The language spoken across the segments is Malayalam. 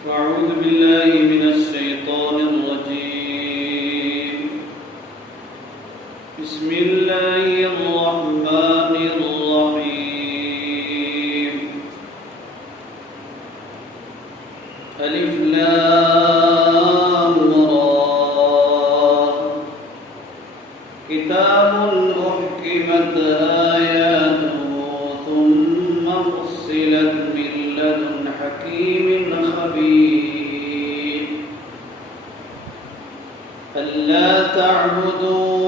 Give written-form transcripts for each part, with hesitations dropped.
أعوذ بالله من الشيطان الرجيم. بسم الله الرحمن الرحيم. ألف لام را كتاب أحكمت آياته ثم فصلت من لدن حكيم خبير ألا تعبدوا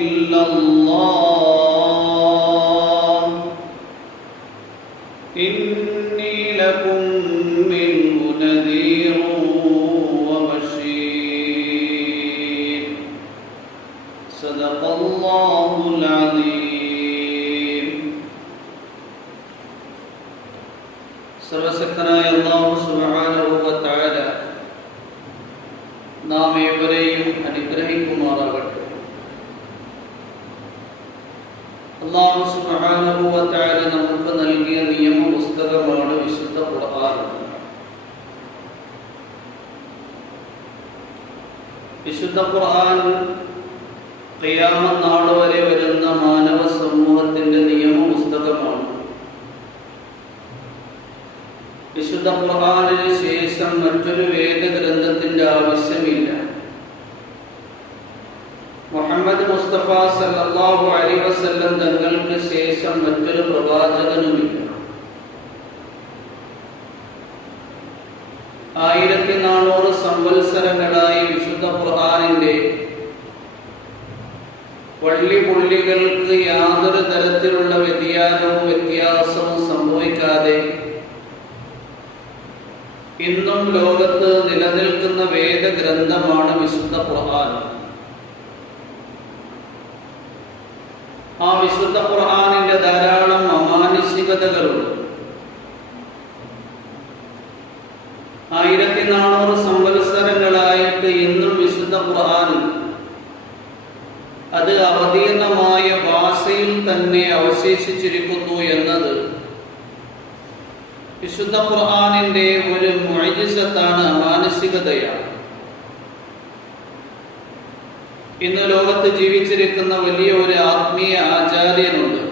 إلا الله إني لكم منه نذير وبشير صدق الله العظيم. സർവശക്തനായ അല്ലാഹു സുബ്ഹാനഹു വ തആല നാം ഏവരെയും അനുഗ്രഹിക്കുമാറാകട്ടെ. അല്ലാഹു സുബ്ഹാനഹു വ തആല നമുക്ക് നൽകിയ നിയമ പുസ്തകമാണ് വിശുദ്ധ ഖുർആൻ. വിശുദ്ധ ഖുർആൻ ഖിയാമത്ത് നാൾ വരെ വരുന്ന മാനവ സമൂഹത്തിന്റെ നിയമ പുസ്തകമാണ്. വിശുദ്ധ ഖുർആനിന് ശേഷം മറ്റൊരു വേദഗ്രന്ഥത്തിന്റെ ആവശ്യമില്ല. മുഹമ്മദ് മുസ്തഫ സല്ലല്ലാഹു അലൈഹി വസല്ലം തങ്ങൾക്ക് ശേഷം മറ്റൊരു പ്രവാചകനുമില്ല. 1400 സംവത്സരങ്ങളായി വിശുദ്ധ ഖുർആനിന്റെ വള്ളിപുള്ളികൾക്ക് യാതൊരു തരത്തിലുള്ള വ്യതിയാനവും വ്യത്യാസവും സംഭവിക്കാതെ ഇന്നും ലോകത്ത് നിലനിൽക്കുന്ന വേദഗ്രന്ഥമാണ് വിശുദ്ധ ഖുർആൻ. ആ വിശുദ്ധ ഖുർആനിന്റെ ധാരാളം അമാനുഷികതകളുണ്ട്. 1400 സംവത്സരങ്ങളായിട്ട് ഇന്നും വിശുദ്ധ ഖുർആൻ അത് അവതീർണമായ ഭാഷയിൽ തന്നെ അവശേഷിച്ചിരിക്കുന്നു എന്നത് വിശുദ്ധ ഖുർആനിന്റെ ഒരു മുഅ്ജിസത്താണ്, മാനസികതയാണ്. ഇന്ന് ലോകത്ത് ജീവിച്ചിരിക്കുന്ന വലിയ ഒരു ആത്മീയ ആചാര്യനുണ്ട്,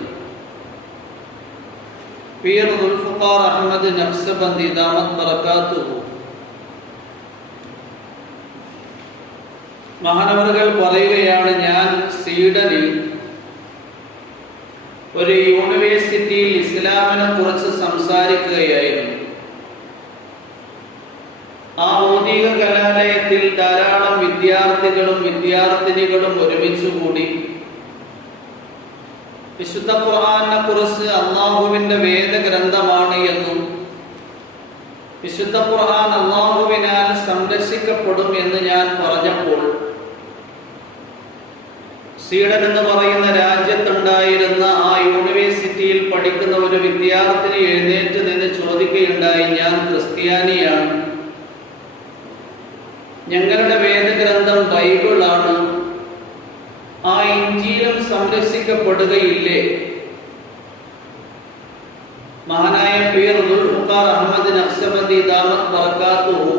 പീർ ദുൽഫുഖാർ അഹ്മദ് നഖ്ശബന്ദി ദാമത്ത് ബറകാതുഹു. മഹാനവറുകൾ പറയുകയാണ്, ഞാൻ സ്വീഡനിൽ ഒരു യൂണിവേഴ്സിറ്റിയിൽ ഇസ്ലാമിനെ കുറിച്ച് സംസാരിക്കുകയായിരുന്നു. ആ ഭൗതിക കലാലയത്തിൽ ധാരാളം വിദ്യാർത്ഥികളും വിദ്യാർത്ഥിനികളും ഒരുമിച്ച് കൂടി വിശുദ്ധ ഖുർആനെ കുറിച്ച് അല്ലാഹുവിന്റെ വേദഗ്രന്ഥമാണ് എന്നും വിശുദ്ധ ഖുർആൻ അല്ലാഹുവിനാൽ സംരക്ഷിക്കപ്പെടും എന്ന് ഞാൻ പറഞ്ഞപ്പോൾ സ്വീഡൻ എന്ന് പറയുന്ന രാജ്യത്തുണ്ടായിരുന്ന ആ യൂണിവേഴ്സിറ്റിയിൽ പഠിക്കുന്ന ഒരു വിദ്യാർത്ഥിനി എഴുന്നേറ്റ് നിന്ന് ചോദിക്കുകയുണ്ടായി, ഞാൻ ക്രിസ്ത്യാനിയാണ്, ഞങ്ങളുടെ വേദഗ്രന്ഥം ബൈബിളാണ്, ആ ഇഞ്ചീലും സംരക്ഷിക്കപ്പെടുകയില്ലേ? മഹാനായ പീർ ദുൽഫുഖാർ അഹ്മദ് നഖ്ശബന്ദി ദാമത്ത് ബറകാതുഹു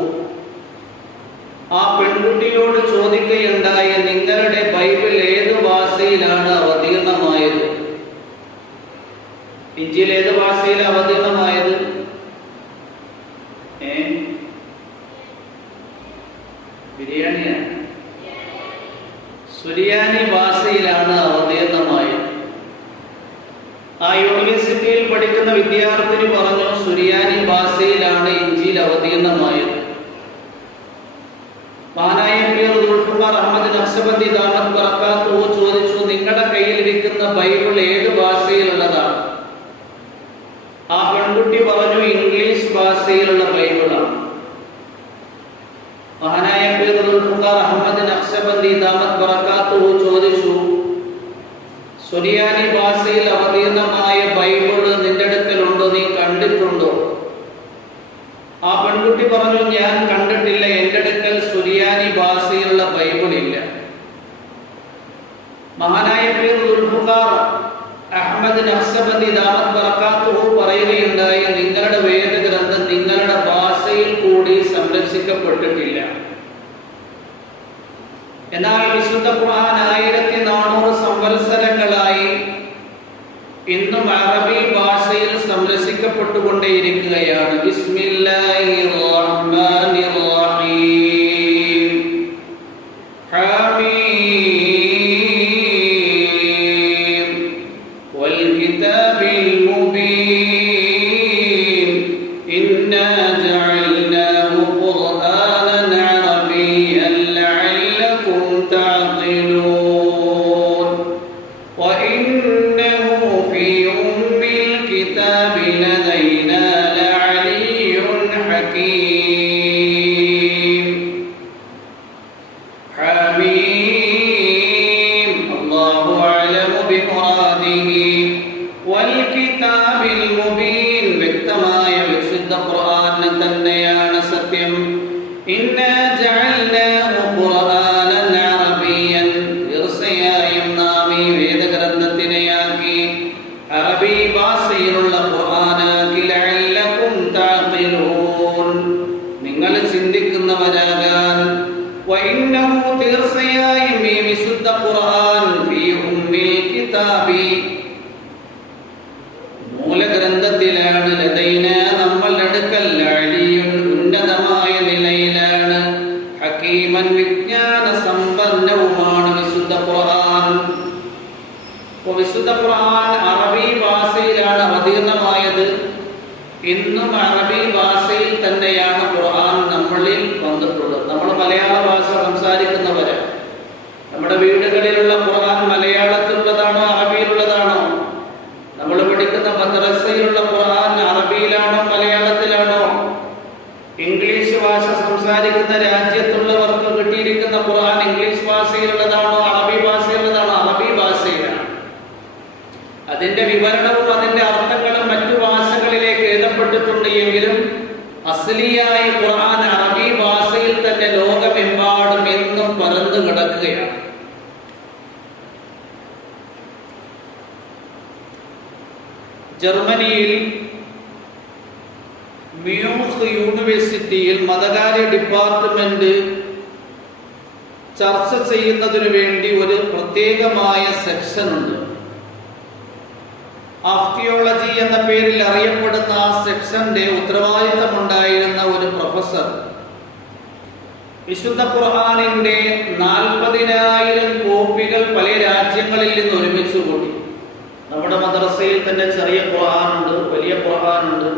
ആ പെൺകുട്ടിയോട് ചോദിക്കുകയുണ്ടായ, നിങ്ങളുടെ ബൈബിൾ ഏത് ഭാഷയിലാണ് അവതീർണമായത്? ഇഞ്ചിയിൽ ഏത് ഭാഷയിലാണ് അവതീർണമായത്? ബിരിയാണിയാണ്. സുറിയാനി ഭാഷയിലാണ് അവതീർണമായത്. ആ യൂണിവേഴ്സിറ്റിയിൽ പഠിക്കുന്ന വിദ്യാർത്ഥിനി പറഞ്ഞു, സുറിയാനി ഭാഷയിലാണ് ഇഞ്ചിയിൽ അവതീർണമായത്. മഹാനായ പീർ ദുൽഫുഖാർ അഹ്മദ് നഖ്ശബന്ദി ദാമത്ത് ബറകാതുഹു ചോദിച്ചു, നിങ്ങളുടെ കയ്യിലിരിക്കുന്ന ബൈബിൾ ഏത് ഭാഷയിലുള്ളതാണ്? ആ പെൺകുട്ടി പറഞ്ഞു, ഇംഗ്ലീഷ് ഭാഷയിലുള്ള ബൈബിളാണ്. മഹാനായ പീർ ദുൽഫുഖാർ അഹ്മദ് നഖ്ശബന്ദി ദാമത്ത് ബറകാതുഹു ചോദിച്ചു, സുറിയാനി ഭാഷയിൽ അവതീർണമായ ബൈബിൾ നിന്റെ അടുക്കലുണ്ടോ? നീ കണ്ടിട്ടുണ്ടോ? ആ പെൺകുട്ടി പറഞ്ഞു, ഞാൻ കണ്ടിട്ടില്ല, എന്റെ അടുക്കൽ സുറിയാനി ഭാഷയിലുള്ള ബൈബിൾ ഇല്ല. മഹാനായ പീർ ദുൽഫുഖാർ അഹ്മദ് നഖ്ശബന്ദി ദാമത്ത് ബറകാതുഹു പറയുകയുണ്ടായി, നിങ്ങളുടെ വേദഗ്രന്ഥം നിങ്ങളുടെ ഭാഷയിൽ സംരക്ഷിക്കപ്പെട്ടിട്ടില്ല. എന്നാൽ വിശുദ്ധ ഖുർആൻ 1400 സംവത്സരങ്ങളായി ഇന്നും അറബി ഭാഷയിൽ സംരക്ഷിക്കപ്പെട്ടുകൊണ്ടേയിരിക്കുകയാണ്. ബിസ്മില്ലാഹിർ റഹ്മാനിർ റഹീം. ഹമീം വൽ കിതാബിൽ മുബീൻ ഇന്നാ ജഅൽനാഹു ഖുർആനൻ അറബിയ്യൻ ലഅല്ലകും തഅഖിലൂൻ വഇന്നഹു ഫീ ഉമ്മിൽ കിതാബി ലദൈനാ ലഅലിയ്യുൻ ഹകീം. ഹമീം അല്ലാഹു അഅലമു ബിമുറാദിഹി വൽ കിതാബിൽ മുബീൻ. വ്യക്തമായ വിശുദ്ധ ഖുർആൻ തന്നെയാണ് സത്യം. ഇന്നാ ജഅൽനാഹു ഖുർആനൻ അറബിയ്യൻ. തീർച്ചയായും നാം ഈ വേദഗ്രന്ഥത്തിനെയാക്കി അറബി ഭാഷയിലുള്ള ഖുർആനാക്കി ലഅല്ലകും തഅഖിലൂൻ. നിങ്ങൾ ചിന്തിക്കുന്നവരാകാൻ. വഇന്നഹു തീർച്ചയായും ഈ വിശുദ്ധ ഖുർആൻ ഫീ ഉമ്മിൽ കിതാബി മൂലഗ്രന്ഥത്തിലാണ് ലദൈന നമ്മളുടെ അടുക്കൽ അലിയുൻ ഉന്നതമായ നിലയിലാണ് ഹകീമൻ വിജ്ഞാന സമ്പന്നവുമാണ് വിശുദ്ധ ഖുർആൻ. വിശുദ്ധ ഖുർആൻ അറബി ഭാഷയിലാണ് അവതീർണമായത്. ഇന്നും അറബി ഭാഷയിൽ തന്നെയാണ് ഖുർആൻ നമ്മളിൽ വന്നിട്ടുള്ളത്. നമ്മൾ മലയാള ഭാഷ സംസാരിക്കുന്നവര് നമ്മുടെ വീടുകളിലുള്ള ഖുർആൻ മലയാളത്തിലുള്ളതാണോ അറബിയിലുള്ളതാണോ? നമ്മൾ പഠിക്കുന്ന മദ്രസയിലുള്ള ഖുർആൻ അറബിയിലാണോ മലയാളത്തിലാണോ? ഇംഗ്ലീഷ് ഭാഷ സംസാരിക്കുന്ന രാജ്യത്തുള്ളവർക്ക് കിട്ടിയിരിക്കുന്ന ഖുർആൻ ഇംഗ്ലീഷ് ഭാഷയിലുള്ളതാണോ അറബി ഭാഷയിലുള്ളതാണോ? അറബി ഭാഷയിലാണ്. അതിന്റെ വിവരണവും അതിന്റെ അർത്ഥങ്ങളും മറ്റു ഭാഷകളിലേക്ക് എഴുതപ്പെട്ടിട്ടുണ്ട് എങ്കിലും അസ്ലിയായി ഖുർആൻ അറബി ഭാഷയിൽ തന്നെ ലോകമെമ്പാടും എന്നും പരന്നു കിടക്കുകയാണ്. ജർമ്മനിയിൽ മ്യൂണിച്ച് യൂണിവേഴ്സിറ്റിയിൽ മതകാര്യ ഡിപ്പാർട്ട്മെന്റ് ചർച്ച ചെയ്യുന്നതിനു വേണ്ടി ഒരു പ്രത്യേകമായ സെക്ഷൻ ഉണ്ട്. ആർക്കിയോളജി എന്ന പേരിൽ അറിയപ്പെടുന്ന ആ സെക്ഷന്റെ ഉത്തരവാദിത്തമുണ്ടായിരുന്ന ഒരു പ്രൊഫസർ വിശുദ്ധ ഖുർആനിന്റെ 40,000 കോപ്പികൾ പല രാജ്യങ്ങളിൽ നിന്ന് ഒരുമിച്ച് കൂടി. നമ്മുടെ മദ്രസയിൽ തന്നെ ചെറിയ ഖുർആനുണ്ട്, വലിയ ഖുർആനുണ്ട്.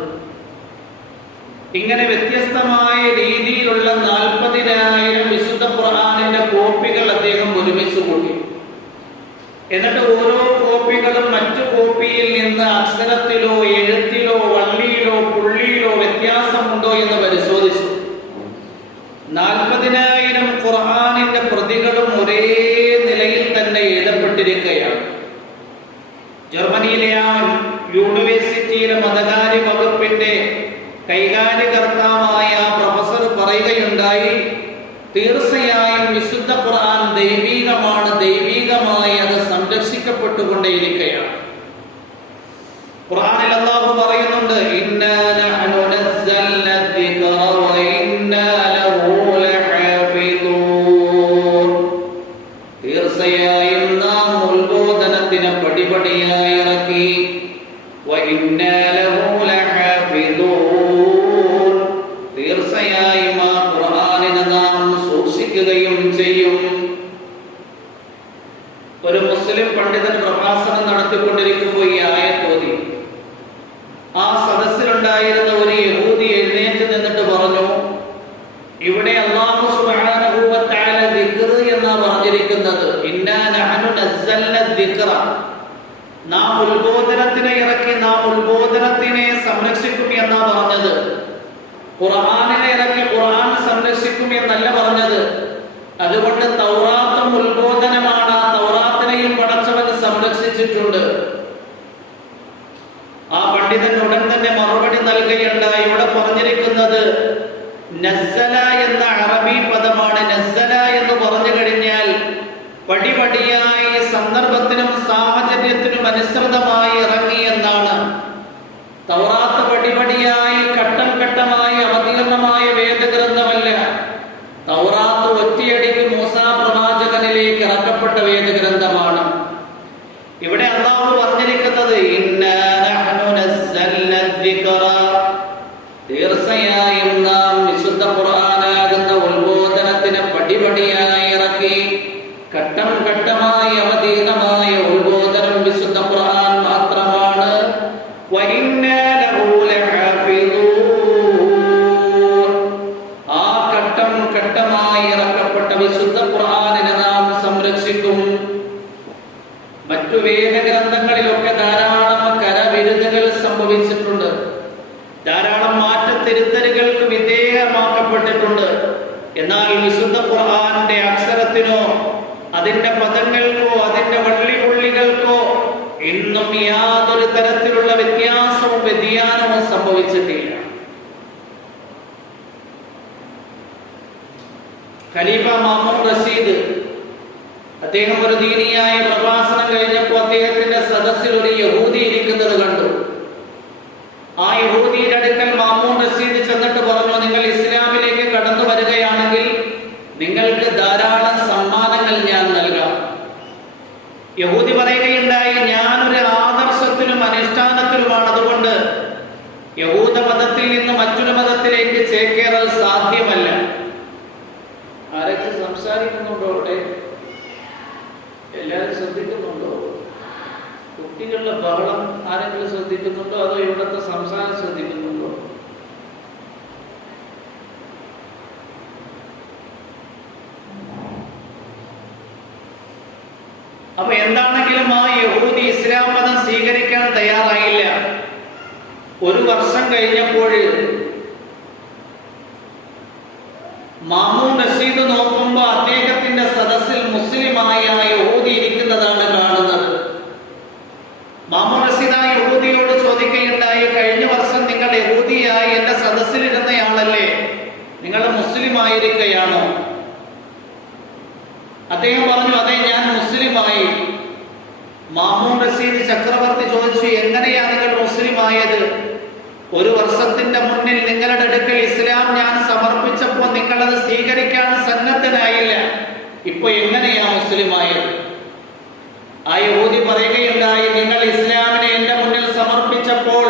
ഇങ്ങനെ വ്യത്യസ്തമായ രീതിയിലുള്ള 40,000 വിശുദ്ധ ഖുർആനിന്റെ കോപ്പികൾ അദ്ദേഹം ഒരുമിച്ച് കൂട്ടി. എന്നിട്ട് ഓരോ കോപ്പികളും മറ്റു കോപ്പിയിൽ നിന്ന് അക്ഷരത്തിലോ എഴുത്തിലോ വള്ളിയിലോ പുള്ളിയിലോ വ്യത്യാസമുണ്ടോ എന്ന് പരിശോധിച്ചു. 40,000 ഖുർആനിന്റെ പ്രതികളും ഒരേ നിലയിൽ തന്നെ എഴുതപ്പെട്ടിരിക്കുകയാണ്. ജർമ്മനിയിലെ ആ യൂണിവേഴ്സിറ്റിയിലെ മതകാര്യ വകുപ്പിന്റെ കൈകാര്യകർത്താവായ പ്രൊഫസർ പറയുകയുണ്ടായി, തീർച്ചയായും വിശുദ്ധ ഖുർആൻ ദൈവികമാണ്, ദൈവികമായി അത് സംരക്ഷിക്കപ്പെട്ടുകൊണ്ടേയിരിക്കുകയാണ്. ഖുർആനിൽ അല്ലാഹു പറയുന്നുണ്ട്, ഇന്നാ നഹ്നു നസ്സൽനാ ദിക്റ വ ഇന്നാ ലഹു ലഹാഫിദൂൻ. തീർച്ചയായും നാം ഉത്ബോധനത്തിന് പടിപടിയായി ഇറക്കി. വ ഇന്നാ ലഹു ലഹാഫിദൂൻ. തീർച്ചയായും ആ ഖുർആനിനെ നാം സൂക്ഷിക്കുകയും ചെയ്യും. ഒരു മുസ്ലിം പണ്ഡിതൻ പ്രഭാഷണം നടത്തിക്കൊണ്ടിരിക്കുമ്പോൾ ഈ ആയത്ത് ഓതി. ആ സദസ്സിലുണ്ടായിരുന്ന ഒരു യഹൂദി എഴുന്നേറ്റ് നിന്നിട്ട് പറഞ്ഞു, ഇവിടെ അല്ലാഹു സുബ്ഹാനഹു വ തആല ദിക്ർ എന്നാ പറഞ്ഞിരിക്കുന്നത്. ഇന്നാ നഹ്നു നസ്സൽനാ ദിക്റ. നാം ഉത്ബോധനത്തിനെ ഇറക്കി, നാം ഉത്ബോധനത്തിനെ സംരക്ഷിക്കും എന്നാ പറഞ്ഞത്. ഖുർആനിനെ ഇറക്കി ഖുർആൻ സംരക്ഷിക്കും എന്നല്ല പറഞ്ഞത്. അതുകൊണ്ട് തൗറാത്തും ഉത്ബോധനമാണ്. ആ തൗറാത്തിനെയും പടച്ചവൻ സംരക്ഷിച്ചിട്ടുണ്ട്. ആ പണ്ഡിതൻ ഉടൻ തന്നെ മറുപടി നൽകുകയുണ്ടായി. ഇവിടെ പറഞ്ഞിരിക്കുന്നത് നസ്സല എന്ന അറബി പദമാണ്. നസ്സല എന്ന് പറഞ്ഞു കഴിഞ്ഞാൽ പടിപടിയായി സന്ദർഭത്തിനും സാഹചര്യത്തിനും അനുസൃതമായി ഇറങ്ങി എന്നാണ്. തൗറാത്ത് പടിപടിയായി ഘട്ടം ഘട്ടമായി അവതീർണമായ വേദഗ്രന്ഥമല്ല. തീർച്ചയായും നാം വിശുദ്ധ ഖുർആനാകുന്ന ഉത്ബോധനത്തിന് പടിപടിയായി ഇറക്കി ഘട്ടം ഘട്ടമായി അവതീർണമായ ഉത്ബോധനം വിശുദ്ധ ഖുർആൻ മാത്രമാണ്. ആ ഘട്ടം ഘട്ടമായി ഇറക്കപ്പെട്ട വിശുദ്ധ ഖുർആനിനെ നാം സംരക്ഷിക്കും. മറ്റു വേദഗ്രന്ഥങ്ങളിലൊക്കെ ധാരാളം കരവിരുതുകൾ സംഭവിച്ചിട്ടുണ്ട്, ധാരാളം മാറ്റത്തിരുത്തലുകൾക്ക് വിധേയമാക്കപ്പെട്ടിട്ടുണ്ട്. എന്നാൽ വിശുദ്ധ ഖുർആന്റെ അക്ഷരത്തിനോ അതിന്റെ പദങ്ങൾക്കോ അതിന്റെ വള്ളിപുള്ളികൾക്കോ ഇന്നും യാതൊരു തരത്തിലുള്ള വ്യത്യാസവും വ്യതിയാനവും സംഭവിച്ചിട്ടില്ല. ഖലീഫ മാമൂൻ റഷീദ് അദ്ദേഹം ഒരു ദീനിയായ പ്രഭാഷണം കഴിഞ്ഞപ്പോൾ അദ്ദേഹത്തിന്റെ സദസ്സിൽ ഒരു യഹൂദി ഇരിക്കുന്നത് കണ്ടു. ആ യഹൂദിയുടെ അടുക്കൽ മാമൂൻ റഷീദ് ചെന്നിട്ട് പറഞ്ഞു, നിങ്ങൾ ഇസ്ലാമിലേക്ക് കടന്നു വരികയാണെങ്കിൽ നിങ്ങൾക്ക് ധാരാളം സമ്മാനങ്ങൾ ഞാൻ നൽകാം. യഹൂദി പറയുകയുണ്ടായി, ഞാനൊരു ആദർശത്തിലും അനുഷ്ഠാനത്തിലുമാണ്, അതുകൊണ്ട് യഹൂദ മതത്തിൽ നിന്ന് മറ്റൊരു മതത്തിലേക്ക് ചേക്കേറൽ സാധ്യമല്ല. ആരൊക്കെ സംസാരിക്കുന്നുണ്ടോ അവിടെ? എല്ലാവരും ശ്രദ്ധിക്കുന്നുണ്ടോ? കുട്ടികളുടെ ബഹളം ആരെങ്കിലും ശ്രദ്ധിക്കുന്നുണ്ടോ? അതോ ഇവിടുത്തെ സംസാരം ശ്രദ്ധിക്കുന്നുണ്ടോ? അപ്പൊ എന്താണെങ്കിലും ആ യഹൂദി ഇസ്ലാം മതം സ്വീകരിക്കാൻ തയ്യാറായില്ല. ഒരു വർഷം കഴിഞ്ഞപ്പോൾ മാമൂൻ റഷീദ് നോക്കുമ്പോ അദ്ദേഹത്തിന്റെ സദസ്സിൽ മുസ്ലിമായ യഹൂദി ഇരിക്കുന്നതാണ് കാണുന്നത്. മാമൂൻ റഷീദ് ആ യഹൂദിയോട് ചോദിക്കുകയുണ്ടായി, കഴിഞ്ഞ വർഷം നിങ്ങൾ യഹൂദിയായി എന്റെ സദസ്സിലിരുന്നയാളല്ലേ, നിങ്ങൾ മുസ്ലിം ആയിരിക്കുകയാണോ? അദ്ദേഹം പറഞ്ഞു, അതെ, ഞാൻ മുസ്ലിമായി. മാമൂൻ റഷീദ് ചക്രവർത്തി ചോദിച്ചു, എങ്ങനെയാ നിങ്ങൾ മുസ്ലിം ആയത്? ഒരു വർഷത്തിന്റെ മുന്നിൽ നിങ്ങളുടെ അടുക്കൽ ഇസ്ലാം ഞാൻ സമർപ്പിച്ചപ്പോൾ നിങ്ങളത് സ്വീകരിക്കാൻ സന്നദ്ധനായില്ല, ഇപ്പൊ എങ്ങനെയാ മുസ്ലിം ആയത്? ആ യഹൂദി പറയുകയുണ്ടായി, നിങ്ങൾ ഇസ്ലാമിനെ എന്റെ മുന്നിൽ സമർപ്പിച്ചപ്പോൾ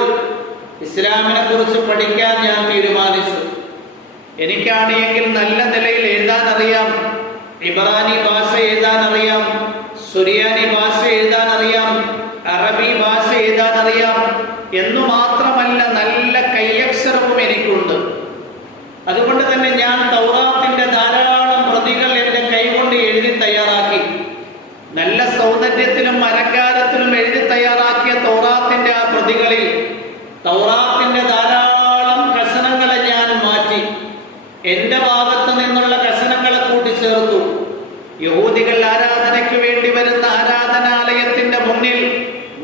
ഇസ്ലാമിനെ കുറിച്ച് പഠിക്കാൻ ഞാൻ തീരുമാനിച്ചു. എനിക്കാണെങ്കിൽ നല്ല നിലയിൽ എഴുതാൻ അറിയാം, ഇബ്രാനി ഭാഷ എഴുതാൻ അറിയാം, സുറിയാനി ഭാഷ എഴുതാൻ അറിയാം, അറബി ഭാഷ എഴുതാൻ അറിയാം എന്നു മാത്രമല്ല നല്ല കൈയക്ഷരവും എനിക്കുണ്ട്. അതുകൊണ്ട് തന്നെ ഞാൻ തൗറാത്തിന്റെ ധാരാളം പ്രതികൾ എന്റെ കൈകൊണ്ട് എഴുതി തയ്യാറാക്കി. നല്ല സൗന്ദര്യത്തിലും അലങ്കാരത്തിലും എഴുതി തയ്യാറാക്കിയ തൗറാത്തിന്റെ ആ പ്രതികളിൽ തൗറാത്തിന്റെ ധാരാളം കഷണങ്ങളെ ഞാൻ മാറ്റി എന്റെ ഭാഗത്ത് നിന്നുള്ള കഷണങ്ങളെ കൂട്ടിച്ചേർത്തു. യഹൂദികൾ ആരാധനയ്ക്ക് വേണ്ടി വരുന്ന ആരാധനാലയത്തിന്റെ മുന്നിൽ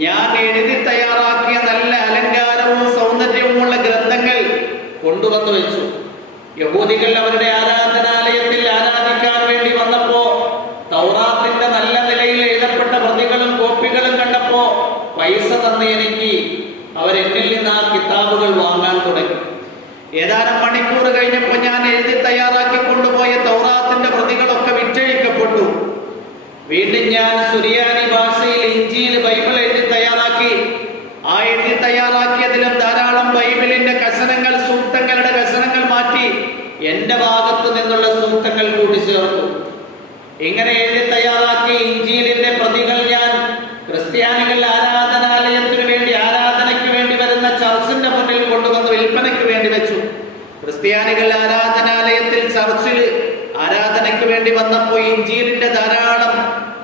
ഞാൻ എഴുതി തയ്യാറാക്കിയ നല്ല അലങ്കാരവും സൗന്ദര്യവുമുള്ള ഗ്രന്ഥങ്ങൾ കൊണ്ടുവന്നു വെച്ചു. യഹൂദികൾ അവരുടെ ആരാധനാലയത്തിൽ ആരാധിക്കാൻ വേണ്ടി വന്നപ്പോ തൗറാത്തിന്റെ നല്ല നിലയിൽ എഴുതപ്പെട്ട പ്രതികളും കോപ്പികളും കണ്ടപ്പോ പൈസ തന്ന് എനിക്ക് അവരെന്നിൽ നിന്ന് ആ കിതാബുകൾ വാങ്ങാൻ തുടങ്ങി. ഏതാനും മണിക്കൂർ കഴിഞ്ഞപ്പോൾ ഞാൻ എഴുതി തയ്യാറാക്കി കൊണ്ടുപോയ തൗറാത്തിന്റെ പ്രതികളൊക്കെ വിറ്റഴിക്കപ്പെട്ടു. വീണ്ടും ഞാൻ സുറിയാനി ഭാഷയിൽ ഇഞ്ചീൽ ബൈബിൾ എഴുതി തയ്യാറാക്കി. ആ എഴുതി തയ്യാറാക്കിയതിലും ധാരാളം ബൈബിളിന്റെ കഷണങ്ങൾ, സൂക്തങ്ങളുടെ കഷണങ്ങൾ മാറ്റി എന്റെ ഭാഗത്ത് നിന്നുള്ള സൂക്തങ്ങൾ കൂട്ടിച്ചേർത്തു. ഇങ്ങനെ എഴുതി തയ്യാറാക്കി ഇഞ്ചീലിന്റെ പ്രതികൾ ഞാൻ ക്രിസ്ത്യാനികൾ ആരാധനാലയത്തിനു വേണ്ടി ആരാധനയ്ക്ക് വേണ്ടി വരുന്ന ചർച്ചിന്റെ മുന്നിൽ കൊണ്ടുവന്ന് വിൽപ്പനയ്ക്ക് വേണ്ടി വെച്ചു. ക്രിസ്ത്യാനികൾ ആരാധനാലയത്തിൽ ചർച്ചിൽ ആരാധനയ്ക്ക് വേണ്ടി വന്നപ്പോൾ ഇഞ്ചീലിന്റെ ധാരാളം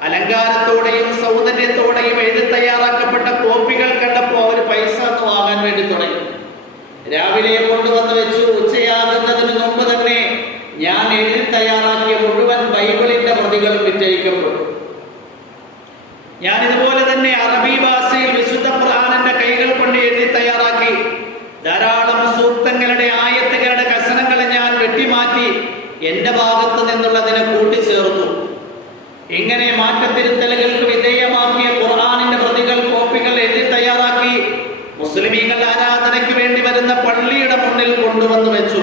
അലങ്കാരത്തോടെയും സൗന്ദര്യത്തോടെയും എഴുതി തയ്യാറാക്കപ്പെട്ട കോപ്പികൾ കണ്ടപ്പോൾ അവർ പൈസ വാങ്ങാൻ വേണ്ടി തുടങ്ങി. രാവിലെ കൊണ്ടുവന്ന് വെച്ചു. ഉച്ചയാകുന്നതിന് മുമ്പ് തന്നെ ഞാൻ എഴുതി തയ്യാറാക്കിയ മുഴുവൻ ബൈബിളിന്റെ പ്രതികളും വിറ്റഴിക്കപ്പെട്ടു. ഞാൻ ഇതുപോലെ തന്നെ അറബി ഭാഷയിൽ വിശുദ്ധ ഖുർആനിന്റെ കൈകൾ കൊണ്ട് എഴുതി തയ്യാറാക്കി. ധാരാളം സൂക്തങ്ങളുടെ ആയത്തുകളുടെ കഷണങ്ങളെ ഞാൻ വെട്ടിമാറ്റി എന്റെ ഭാഗത്ത് നിന്നുള്ളതിനെ കൂട്ടിച്ചേർത്തു. ഇങ്ങനെ മാറ്റത്തിരുത്തലുകൾക്ക് വിധേയമാക്കിയ ഖുർആനിന്റെ പ്രതികൾ, കോപ്പികൾ എഴുതി തയ്യാറാക്കി മുസ്ലിമീങ്ങൾ ആരാധനയ്ക്ക് വേണ്ടി വരുന്ന പള്ളിയുടെ മുന്നിൽ കൊണ്ടുവന്നു വെച്ചു.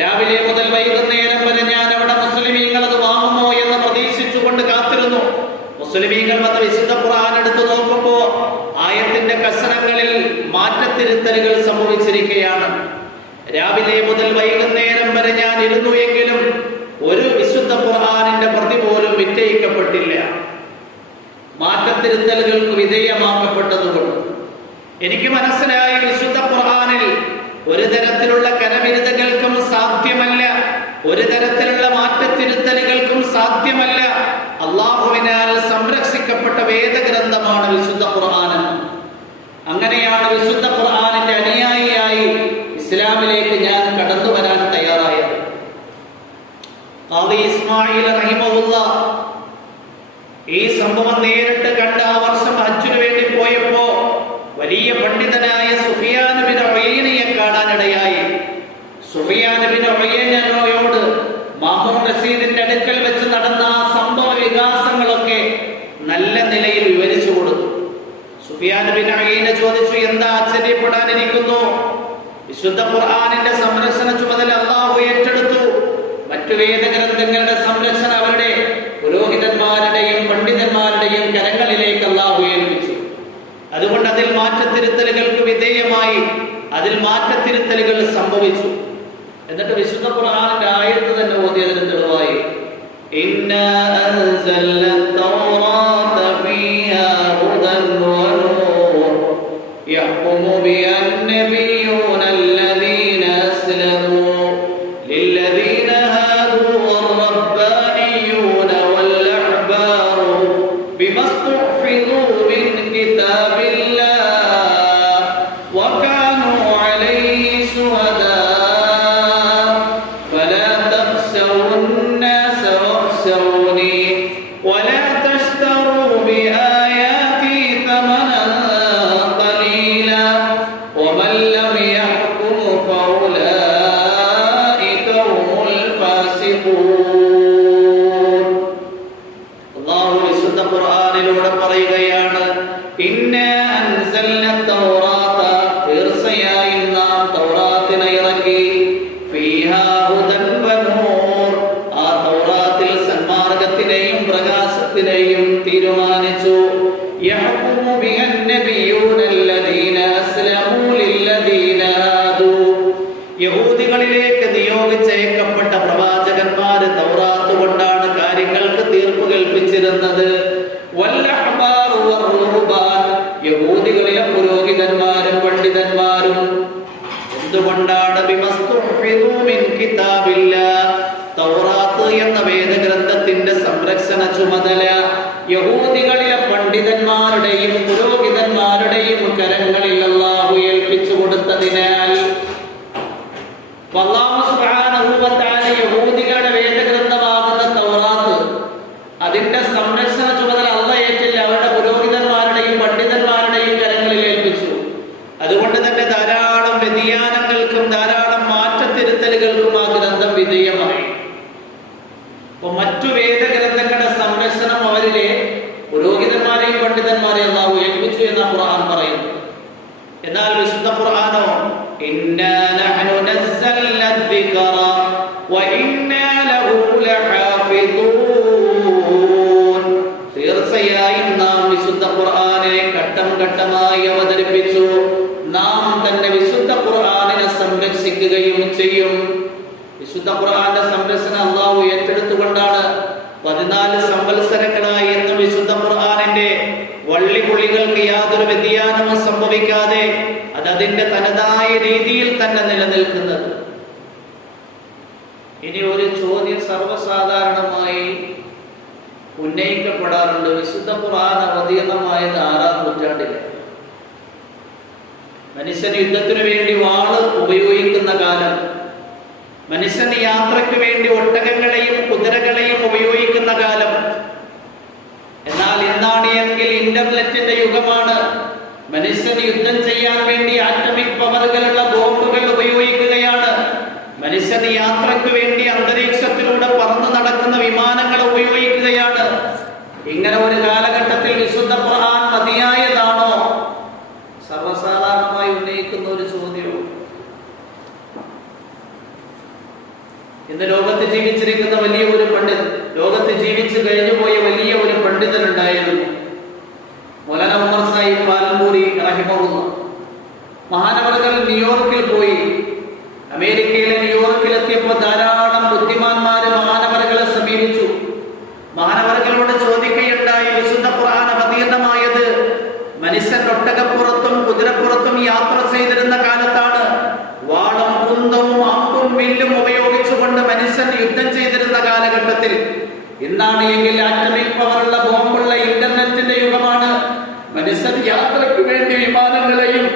രാവിലെ മുതൽ വൈകുന്നേരം വരെ ഞാൻ അവിടെ മുസ്ലിമീങ്ങൾ അത് വാങ്ങുമോ എന്ന് പ്രതീക്ഷിച്ചുകൊണ്ട് കാത്തിരുന്നു. മുസ്ലിമീങ്ങൾ വന്ന് വിശുദ്ധ ഖുർആൻ എടുത്തു നോക്കുമ്പോ ആയത്തിന്റെ കഷണങ്ങളിൽ മാറ്റത്തിരുത്തലുകൾ സംഭവിച്ചിരിക്കുകയാണ്. രാവിലെ മുതൽ വൈകുന്നേരം വരെ ഞാൻ ഇരുന്നു എങ്കിലും ഒരു വിശുദ്ധ ഖുർആനിന്റെ പ്രതി പോലും വിറ്റയിക്കപ്പെട്ടില്ല. മാറ്റത്തിരുത്തലുകൾക്ക് വിധേയമാക്കപ്പെട്ടതുകൊണ്ട് എനിക്ക് മനസ്സിലായി, വിശുദ്ധ ഖുർആനിൽ ഒരു തരത്തിലുള്ള കരവിരുതകൾക്കും സാധ്യമല്ല, ഒരു തരത്തിലുള്ള മാറ്റത്തിരുത്തലുകൾക്കും സാധ്യമല്ല. അള്ളാഹുവിനാൽ സംരക്ഷിക്കപ്പെട്ട വേദഗ്രന്ഥമാണ് വിശുദ്ധ ഖുർആൻ. അങ്ങനെയാണ് വിശുദ്ധ ഖുർആനിന്റെ അനുയായിയായി ഇസ്ലാമിലേക്ക് ഞാൻ കടന്നു വരാൻ തയ്യാറായത്. ഖാദി ഇസ്മായിൽ റഹിമഹുല്ലാഹ് ഈ സംഭവം നേരിട്ട് കണ്ട ആ വർഷം ഹജ്ജിനു വേണ്ടി പോയപ്പോ വലിയ പണ്ഡിതനായ സുഫിയാൻ ബിൻ ഉയൈനയെ കാണാനിടയായി. സുഫിയാൻ ബിൻ ഉയൈനയോട് മാമൂൻ റഷീദിന്റെ അടുക്കൽ വെച്ച് നടന്ന ആ സംഭവ വികാസങ്ങളൊക്കെ നല്ല നിലയിൽ വിവരിച്ചു കൊടുത്തു. സുഫിയാൻ ബിൻ ഉയൈന ചോദിച്ചു, എന്താ ആശ്ചര്യപ്പെടാനിരിക്കുന്നു? വിശുദ്ധ ഖുർആനിന്റെ സംരക്ഷണ ചുമതല അല്ലാഹു ഏറ്റെടുത്തു. മറ്റു വേദഗ്രന്ഥങ്ങളുടെ സംരക്ഷണം അവരുടെ പുരോഹിതന്മാരുടെയും പണ്ഡിതന്മാരുടെയും കരങ്ങളിലേക്ക് അല്ലാഹു ഏൽപ്പിച്ചു. അതുകൊണ്ട് അതിൽ മാറ്റത്തിരുത്തലുകൾക്ക് വിധേയമായി അതിൽ മാറ്റത്തിരുത്തലുകൾ സംഭവിച്ചു. എന്നിട്ട് വിശുദ്ധ ഖുർആനിന്റെ ആയത്ത് തന്നെ ഓതിയതിന് തെളിവായി, ഇന്നാ അൻസൽന തൗറാത ഫീഹാ ഹുദൻ വനൂർ യഹ്കുമു ബിഅൻ നബിയ്യൂന അല്ലദീന അസ്ലമൂ ലില്ലദീന ഹാദൂ വറബ്ബാനിയ്യൂന വൽ അഹ്ബാറു ബിമസ്തുഹ്ഫിദൂ മിൻ കിതാബില്ലാഹ് വകാനൂ അലൈഹി ശുഹദാ തീരുമാനിച്ചു. യഹൂദികളിലേക്ക് നിയോഗിച്ചയക്കപ്പെട്ട പ്രവാചകന്മാര് തൗറാത്ത് കൊണ്ടാണ് കാര്യങ്ങൾക്ക് തീർപ്പ് കൽപ്പിച്ചിരുന്നത്. യഹൂദികളിലെ പുരോഹിതന്മാരും പണ്ഡിതന്മാരും എന്തുകൊണ്ടാണ്? തൗറാത്ത് എന്ന വേദഗ്രന്ഥത്തിന്റെ സംരക്ഷണ ചുമതല യഹൂദികളിലെ പണ്ഡിതന്മാരുടെയും പുരോഹിതന്മാരുടെയും കരങ്ങളിൽ അല്ലാഹു ഏൽപ്പിച്ചു കൊടുത്തതിനാൽ അല്ലാഹു സുബ്ഹാനഹു വ തആല യഹൂദികളുടെ വേദഗ്രന്ഥമാകുന്ന തൗറാത്ത് അതിന്റെ സംരക്ഷണ ചുമതല അല്ലാഹു ഏറ്റില്ല, അവരുടെ പുരോഹിതന്മാരുടെയും പണ്ഡിതന്മാരുടെയും കരങ്ങളിൽ ഏൽപ്പിച്ചു. അതുകൊണ്ട് തന്നെ ധാരാളം വ്യതിയാനങ്ങൾക്കും ധാരാളം മാറ്റത്തിരുത്തലുകൾക്കും ആ ഗ്രന്ഥം വിധേയമായി. മറ്റു വേദഗ്രന്ഥങ്ങളുടെ സംരക്ഷണം അവരിലെ പുരോഹിതന്മാരെയും പണ്ഡിതന്മാരെയും അല്ലാഹു ഏൽപ്പിച്ചു എന്ന ഖുർആൻ പറയുന്നു. എന്നാൽ വിശുദ്ധ ഖുർആനോ ഇന്നാ നഹ്നു നസ്സൽനാ الذിക്റ വഇന്നാ ലഹു ലഹാഫിദൂൻ. തീർച്ചയായും നാം വിശുദ്ധ ഖുർആനെ ഘട്ടം ഘട്ടമായി അവതരിപ്പിച്ചു. നാം തന്നെ വിശുദ്ധ ഖുർആനിനെ സംരക്ഷിക്കുകയും ചെയ്യും. വിശുദ്ധ ഖുർആന്റെ സംരക്ഷണം അല്ലാഹു ഏറ്റെടുത്തുകൊണ്ടാണ് 14 സംവത്സരങ്ങളായി എന്ന് വിശുദ്ധ ഖുർആനിന്റെ വള്ളിപുള്ളികൾക്ക് യാതൊരു വ്യതിയാനവും സംഭവിക്കാതെ അത് അതിന്റെ തനതായ രീതിയിൽ തന്നെ നിലനിൽക്കുന്നത്. ഇനി ഒരു ചോദ്യം സർവ്വസാധാരണമായി ഉന്നയിക്കപ്പെടാറുണ്ട്. വിശുദ്ധ ഖുർആൻ അവതീർണമായത് 6-ാം നൂറ്റാണ്ടിലെ മനുഷ്യൻ യുദ്ധത്തിനു വേണ്ടി വാള് ഉപയോഗിക്കുന്ന കാലം, മനുഷ്യൻ യാത്രയ്ക്ക് വേണ്ടി ഒട്ടകങ്ങളെയും കുതിരകളെയും ഉപയോഗിക്കുന്ന കാലം. എന്നാൽ ഇന്നാണ് എങ്കിൽ ഇന്റർനെറ്റിന്റെ യുഗമാണ്. മനുഷ്യൻ യുദ്ധം ചെയ്യാൻ വേണ്ടി ആറ്റമിക് പവറുകളുള്ള ബോംബുകൾ ഉപയോഗിക്കുകയാണ്. മനുഷ്യൻ യാത്രയ്ക്ക് വേണ്ടി അന്തരീക്ഷത്തിലൂടെ പറന്നു നടക്കുന്ന വിമാനങ്ങൾ ഉപയോഗിക്കുകയാണ്. ഇങ്ങനെ ഒരു കാലഘട്ടത്തിൽ വിശുദ്ധ ഖുർആൻ മതിയായതാണോ? സർവ്വസാധാരണമായി ഉന്നയിക്കുന്ന ഒരു ചോദ്യവും. ഇന്ന് ലോകത്ത് ജീവിച്ചിരിക്കുന്ന വലിയ ഒരു പണ്ഡിതൻ, ലോകത്ത് ജീവിച്ചു കഴിഞ്ഞു പോയ വലിയ ഒരു പണ്ഡിതൻ ഉണ്ടായിരുന്നു, മൗലാന ഉമർ സാഹിബ് പാലമ്പൂരി റഹിമഹുല്ലാഹ്. മഹാനവറുകൾ ന്യൂയോർക്കിൽ പോയി അമേരിക്കയിലെ ന്യൂയോർക്കിലെത്തിയപ്പോൾ ധാരാളം ബുദ്ധിമാന്മാര് മഹാനവറുകളെ സമീപിച്ചു. മഹാനവറുകളോട് ചോദിക്കുകയുണ്ടായി, വിശുദ്ധ ഖുർആൻ അവതീർണമായത് മനുഷ്യൻ ഒട്ടകപ്പുറത്തും കുതിരപ്പുറത്തും യാത്ര ചെയ്തിരുന്ന കാലത്താണ്. വാളും കുന്തവും അമ്പും വില്ലും ഉപയോഗിച്ചുകൊണ്ട് മനുഷ്യൻ യുദ്ധം ചെയ്തിരുന്ന കാലഘട്ടത്തിൽ. ഇന്നാണ് എങ്കിൽ ആറ്റമിക് പവറുള്ള ബോംബുള്ള ഇന്റർനെറ്റിന്റെ യുഗമാണ്. മനുഷ്യൻ യാത്രയ്ക്ക് വേണ്ടി വിമാനങ്ങളെയും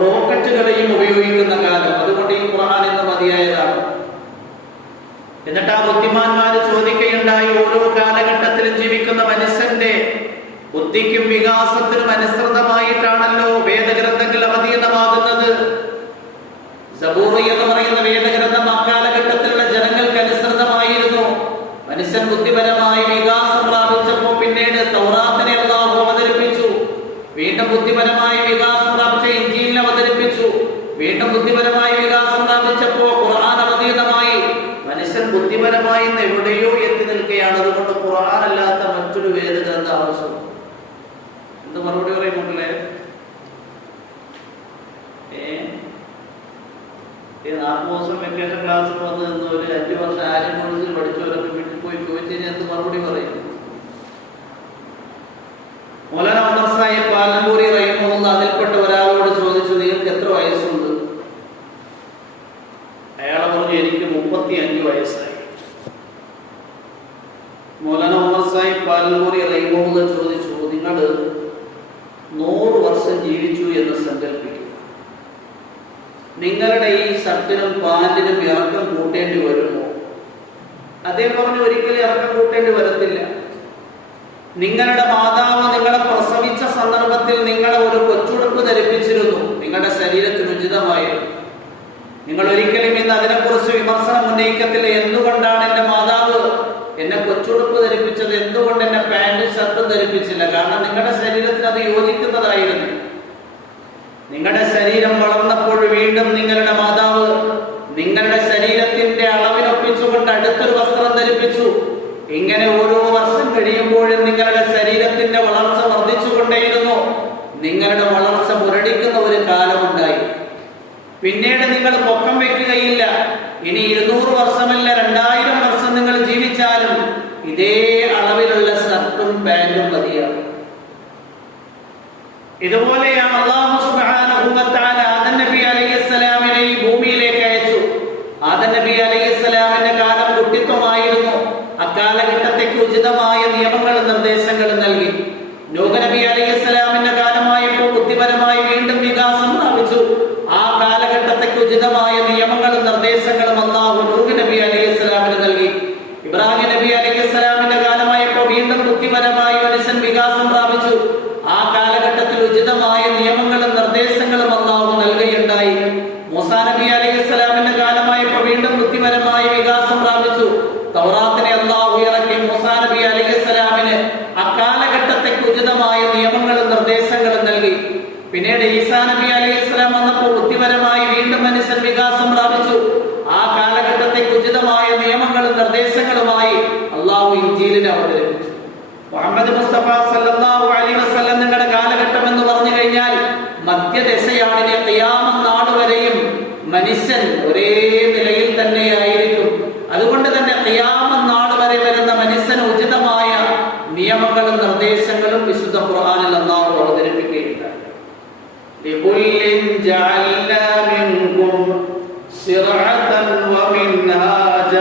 റോക്കറ്റുകളെയും ഉപയോഗിക്കുന്ന കാലം. അതുകൊണ്ട് ഈ ഖുർആൻ ഇന്ന് മതിയായതാണ്. എന്നിട്ട് ആ ബുദ്ധിമാന്മാര് ചോദിക്കുകയുണ്ടായി, ഓരോ കാലഘട്ടത്തിലും ജീവിക്കുന്ന മനുഷ്യന്റെ ബുദ്ധിക്കും വികാസത്തിനും അനുസൃതമായിട്ടാണല്ലോ വേദഗ്രന്ഥങ്ങൾ അവതീർണമാകുന്നത്. സബൂർ എന്ന് പറയുന്ന വേദഗ്രന്ഥം അക്കാലഘട്ടത്തിലുള്ള ജനങ്ങൾക്ക് അനുസൃതമായിരുന്നു. മനുഷ്യൻ ബുദ്ധിപരമായി വികാസം പ്രാപിച്ചപ്പോൾ പിന്നീട് തൗറാത്തിനെ അല്ലാഹു അവതരിപ്പിച്ചു. വീണ്ടും ബുദ്ധിപരമായി വികാസം പ്രാപിച്ച ഇൻജീലിനെ അവതരിപ്പിച്ചു. വീണ്ടും ബുദ്ധിപരമായി വികാസം പ്രാപിച്ചപ്പോൾ ഖുർആൻ അവതീർണമായി. മനുഷ്യൻ ബുദ്ധിപരമായി ഇന്ന് എവിടെയോ എത്തി നിൽക്കുകയാണ്. അതുകൊണ്ട് ഖുർആൻ അല്ലാത്ത മറ്റൊരു വേദഗ്രന്ഥം ആവശ്യം. എന്ത് മറുപടി പറയും മക്കളെ? 40 ദിവസം വെക്കേഷൻ ക്ലാസ്സിൽ വന്ന് നിന്ന് ഒരു 5 വർഷം ആരും കോളേജിൽ പഠിച്ചവരൊക്കെ വീട്ടിൽ പോയി ചോദിച്ചു കഴിഞ്ഞാൽ എന്ത് മറുപടി പറയും? മൗലാന ഉമർ സാഹിബ് പാലമ്പൂരി റഹിമഹുല്ലാഹ് അതിൽപ്പെട്ട ഒരാളോട് ചോദിച്ചു, നിങ്ങൾക്ക് എത്ര വയസ്സുണ്ട്? അയാളെ പറഞ്ഞു, എനിക്ക് 35 വയസ്സായി. മൗലാന ഉമർ സാഹിബ് പാലമ്പൂരി റഹിമഹുല്ലാഹ് ചോദിച്ചു, നിങ്ങൾ 100 വർഷം ജീവിച്ചു എന്ന് സങ്കല്പിക്കും. നിങ്ങളുടെ ഈ ഷർട്ടിനും പാന്റിനും ഇറക്കം കൂട്ടേണ്ടി വരുമോ? അദ്ദേഹം പറഞ്ഞു, ഒരിക്കലും ഇറക്കം കൂട്ടേണ്ടി വരത്തില്ല. നിങ്ങളുടെ മാതാവ് നിങ്ങളെ പ്രസവിച്ച സന്ദർഭത്തിൽ നിങ്ങളെ ഒരു കൊച്ചുടുപ്പ് ധരിപ്പിച്ചിരുന്നു. നിങ്ങളുടെ ശരീരത്തിന് ഉചിതമായിരുന്നു. നിങ്ങൾ ഒരിക്കലും ഇന്ന് അതിനെക്കുറിച്ച് വിമർശനം ഉന്നയിക്കത്തില്ല. എന്തുകൊണ്ടാണ് എന്റെ മാതാവ് എന്നെ കൊച്ചുടുപ്പ് ധരിപ്പിച്ചത്, എന്തുകൊണ്ട് എന്നെ പാന്റും ഷർട്ടും ധരിപ്പിച്ചില്ല? കാരണം നിങ്ങളുടെ ശരീരത്തിന് അത് യോജിക്കുന്നതായിരുന്നു. നിങ്ങളുടെ ശരീരം വളർന്നപ്പോൾ വീണ്ടും നിങ്ങളുടെ മാതാവ് നിങ്ങളുടെ ശരീരത്തിന്റെ അളവിനൊപ്പിച്ചുകൊണ്ട് അടുത്തൊരു വസ്ത്രം ധരിപ്പിച്ചു. ഇങ്ങനെ ഓരോ വർഷം കഴിയുമ്പോഴും നിങ്ങളുടെ ശരീരത്തിന്റെ വളർച്ച വർദ്ധിച്ചുകൊണ്ടേയിരുന്നു. നിങ്ങളുടെ വളർച്ച മുരടിക്കുന്ന ഒരു കാലമുണ്ടായി. പിന്നീട് നിങ്ങൾ പൊക്കം വെക്കുകയില്ല. ഇനി 200 വർഷമല്ല 2000 വർഷം നിങ്ങൾ ജീവിച്ചാലും ഇതേ അളവിലുള്ള ഷർട്ടും പാന്റും മതിയാകും. ഇതുപോലെയാണ് അല്ലാഹു സുബ്ഹാനഹു വ തആല ആദം നബി അലൈഹിസ്സലാമിനെ ഈ ഭൂമിയിലേക്ക് അയച്ചു. ആദം നബി അലൈഹിസ്സലാമിന്റെ കാലം കുട്ടിത്വമായിരുന്നു. അക്കാലഘട്ടത്തേക്ക് ഉചിതമായ നിയമങ്ങളും നിർദ്ദേശങ്ങളും നൽകി. നൂഹ് നബി അലൈഹിസ്സലാമിന്റെ കാലമായപ്പോൾ ബുദ്ധിപരമായി വീണ്ടും വികാസം പ്രാപിച്ചു. ആ കാലഘട്ടത്തേക്ക് ഉചിതമായ നിയമങ്ങളും നിർദ്ദേശങ്ങളും അല്ലാഹു നൂഹ് നബി അലൈഹിസ്സലാമിന് നൽകി. ഇബ്രാഹിം നബി അലൈഹിസ്സലാമിന്റെ കാലമായപ്പോൾ വീണ്ടും ബുദ്ധിപരമായി മനുഷ്യൻ വികാസം പ്രാപിച്ചു. ആ കാലഘട്ടത്തിൽ ഉചിതമായ നിയമങ്ങളും നിർദ്ദേശങ്ങളും അല്ലാഹു നൽകുകയുണ്ടായി. മൂസാ നബി അലൈഹിസ്സലാമിന്റെ കാലമായപ്പോൾ വീണ്ടും ബുദ്ധിപരമായി വികാസം പ്രാപിച്ചു. തൗറാത്തിനെ അല്ലാഹു ഇറക്കി. മൂസാ നബി അലൈഹിസ്സലാമിന് അക്കാലഘട്ടത്തേക്ക് ഉചിതമായ നിയമങ്ങളും നിർദ്ദേശങ്ങളും നൽകി. പിന്നീട് ഈസാ നബി അലൈഹിസ്സലാം വന്നപ്പോൾ ബുദ്ധിപരമായി വീണ്ടും മനുഷ്യൻ വികാസം പ്രാപിച്ചു. ആ കാലഘട്ടത്തേക്ക് ഉചിതമായ നിയമങ്ങളും നിർദ്ദേശങ്ങളുമായി അല്ലാഹു ഇൻജീലിനെ അവതരിപ്പിച്ചു. മുഹമ്മദ് മുസ്തഫ സല്ലല്ലാഹു അലൈഹി വസല്ലം നിങ്ങളുടെ കാലഘട്ടം എന്ന് പറഞ്ഞു കഴിഞ്ഞാൽ മധ്യദശയാണ്. ഇനി ഖിയാമത്ത് നാൾ വരെയും മനുഷ്യൻ ഒരേ നിലയിൽ തന്നെയായിരിക്കും. അതുകൊണ്ട് തന്നെ ഖിയാമത്ത് നാൾ വരെ വരുന്ന മനുഷ്യന് ഉചിതമായ നിയമങ്ങളും നിർദ്ദേശങ്ങളും വിശുദ്ധ ഖുർആനിൽ അല്ലാഹു അവതരിപ്പിക്കുകയുണ്ടായി. ലികുല്ലിൻ ജഅൽനാ മിൻകും ശിർഅതൻ വമിൻഹാജ.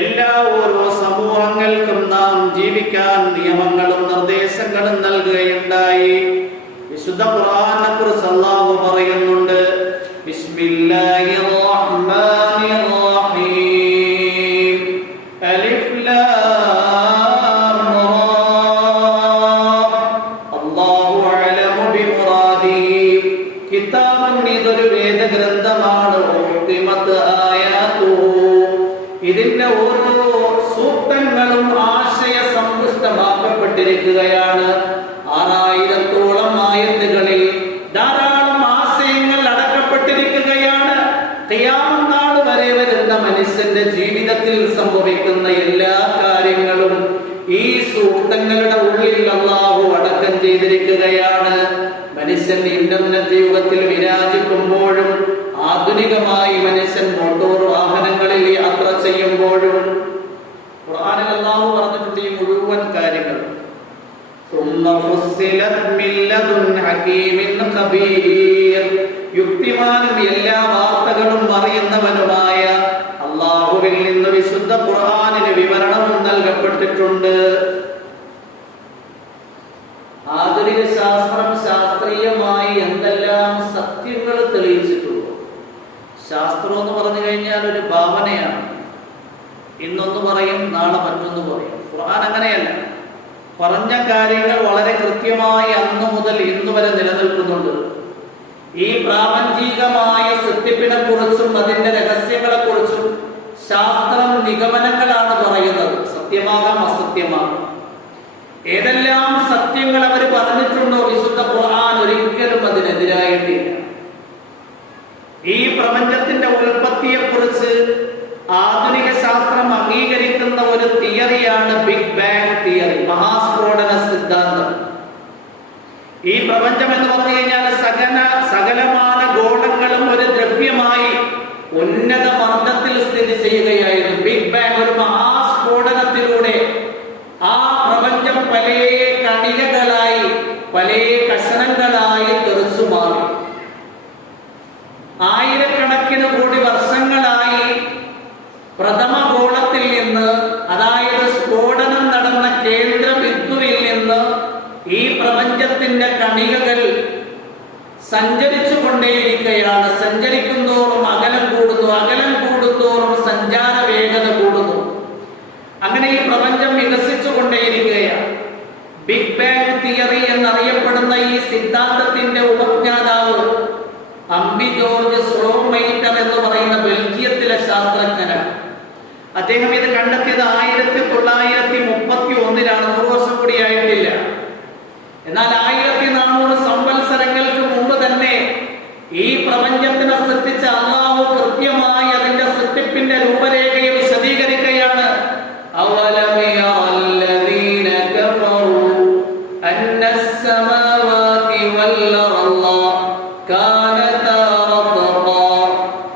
എല്ലാ ഓരോ സമൂഹങ്ങൾക്കും നാം ജീവിക്കാൻ നിയമങ്ങളും നിർദ്ദേശങ്ങളും നൽകുകയുണ്ടായി. വിശുദ്ധ ഖുർആനെ കുറിച്ച് അല്ലാഹു പറയുന്നുണ്ട്, ബിസ്മില്ലാഹിർ റഹ്മാനിർ റഹീം അലിഫ് ലാം റാ അല്ലാഹു അലമു ബിമുറാദിഹി. കിതാബുൻ, ഇതൊരു വേദഗ്രന്ഥമാണ്. ഉഖ്തിമത് ആയാതുഹു, ഇതിന്റെ ഓരോ സൂക്തങ്ങളും ആശയ സമ്പുഷ്ടമാക്കപ്പെട്ടിരിക്കുകയാണ്. 6000-ഓളം ആയത്തുകളിൽ ധാരാളം ആശയങ്ങൾ അടക്കപ്പെട്ടിരിക്കുകയാണ്. ഖിയാമത്ത് നാൾ വരെ വരുന്ന മനുഷ്യന്റെ ജീവിതത്തിൽ സംഭവിക്കുന്ന എല്ലാ കാര്യങ്ങളും ഈ സൂക്തങ്ങളുടെ ഉള്ളിൽ അല്ലാഹു അടക്കം ചെയ്തിരിക്കുകയാണ്. മനുഷ്യൻ ഇന്റർനെറ്റ് യുഗത്തിൽ വിരാജിക്കുമ്പോഴും ആധുനികമായി മനുഷ്യൻ മോട്ടോർ വാഹനങ്ങളിൽ യാത്ര ചെയ്യുമ്പോഴും ഖുർആനിൽ അല്ലാഹു പറഞ്ഞിട്ടുണ്ട് ഈ മുഴുവൻ കാര്യങ്ങൾ. യുക്തിമാനും എല്ലാ വാർത്തകളും അറിയുന്നവനുമായ അല്ലാഹുവിൽ നിന്ന് വിശുദ്ധ ഖുർആനിന് വിവരണവും നൽകപ്പെട്ടിട്ടുണ്ട്. ആധുനിക ശാസ്ത്രം ശാസ്ത്രീയമായി എന്തെല്ലാം സത്യങ്ങൾ തെളിയിച്ചിട്ടുള്ളൂ. ശാസ്ത്രം എന്ന് പറഞ്ഞു കഴിഞ്ഞാൽ ഒരു ഭാവനയാണ്. ഇന്നൊന്ന് പറയും, നാളെ മറ്റൊന്ന് പറയും. ഖുർആൻ അങ്ങനെയല്ല. പറഞ്ഞ കാര്യങ്ങൾ വളരെ കൃത്യമായി അന്നു മുതൽ ഇന്നു വരെ നിലനിൽക്കുന്നുണ്ട്. ഈ പ്രാപഞ്ചികമായ സൃഷ്ടിപ്പിനെ കുറിച്ചും അതിന്റെ രഹസ്യങ്ങളെ കുറിച്ചും ശാസ്ത്രം നിഗമനങ്ങളാണ് പറയുന്നത്. സത്യമാകാം, അസത്യമാകാം. ഏതെല്ലാം സത്യങ്ങൾ അവർ പറഞ്ഞിട്ടുണ്ടോ വിശുദ്ധ ഖുർആൻ ഒരിക്കലും അതിനെതിരായിട്ടില്ല. ഈ പ്രപഞ്ചത്തിന്റെ ഉൽപ്പത്തിയെ കുറിച്ച് ആധുനിക ശാസ്ത്രം അംഗീകരിക്കുന്ന ഒരു തിയറിയാണ് ബിഗ് ബാങ് തിയറി, മഹാസ്ഫോടന സിദ്ധാന്തം. ഈ പ്രപഞ്ചം എന്ന് പറഞ്ഞു കഴിഞ്ഞാൽ സകലമാന ഗോളങ്ങളും ഒരു ദ്രവ്യമായി ഉന്നത മർദ്ദത്തിൽ സ്ഥിതി ചെയ്യുകയായിരുന്നു. ബിഗ് ബാങ് ഒരു മഹാസ്ഫോടനത്തിലൂടെ ആ പ്രപഞ്ചം പല കണികകളായി, പല കഷണങ്ങളായി തെറിച്ചു മാറി. ആയിരക്കണക്കിന് കോടി വർഷങ്ങളായി പ്രഥമ ഗോളത്തിൽ നിന്ന്, അതായത് സ്ഫോടനം നടന്ന കേന്ദ്ര ബിന്ദുവിൽ നിന്ന് ഈ പ്രപഞ്ചത്തിന്റെ കണികകൾ സഞ്ചരിച്ചു കൊണ്ടേയിരിക്കുകയാണ്. സഞ്ചരിക്കുന്തോറും അകലം കൂടുന്നു, അകലം കൂടുന്തോറും സഞ്ചാര വേഗത കൂടുന്നു. അങ്ങനെ ഈ പ്രപഞ്ചം വികസിച്ചു കൊണ്ടേയിരിക്കുകയാണ്. ബിഗ് ബാങ് തിയറി എന്നറിയപ്പെടുന്ന ഈ സിദ്ധാന്തത്തിന്റെ ഉപജ്ഞാതാവ് അംബി ജോർജ് സ്ലോമൈറ്റർ എന്ന് പറയുന്ന ബെൽജിയത്തിലെ ശാസ്ത്രജ്ഞനാണ്. അദ്ദേഹം ഇത് കണ്ടെത്തിയത് 1931-ലാണ്. 100 വർഷം കൂടിയായിട്ടില്ല. എന്നാൽ 1400 സംവത്സരങ്ങൾക്ക് മുമ്പ് തന്നെ ഈ പ്രപഞ്ചത്തിനെ സൃഷ്ടിച്ച അല്ലാഹു കൃത്യമായി അതിന്റെ സൃഷ്ടിപ്പിന്റെ രൂപരേഖയെ വിശദീകരിക്കുകയാണ്. അവലം യറല്ലദീന കഫറൂ അന്നസ്സമാവാതി വൽഅർള കാനതാ റത്ഖാ